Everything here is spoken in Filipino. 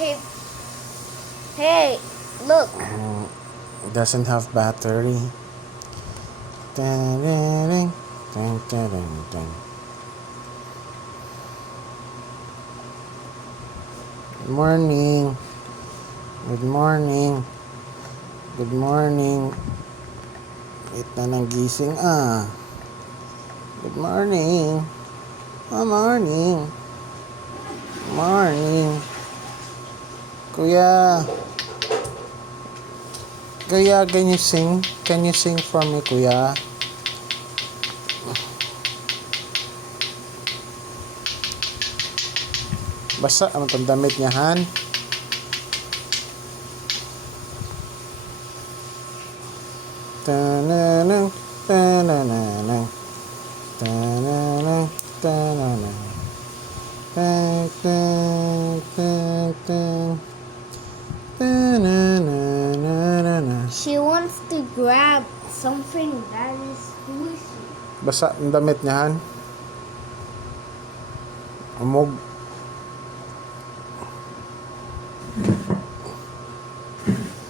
Hey, hey, look. It doesn't have battery. Dun, dun, dun, dun, dun. Good morning. Good morning. Good morning. Wait na nang gising Good morning. Oh, morning. Morning. Kuya. Kuya, can you sing? Can you sing for me, Kuya? Basa ang pandamit niya, Han. Tananang, tananang, tananang, tananang. Tan, tan, tan, tan. Tananana. She wants to grab something that is squishy. Basa ang damit niya, Han. Umog.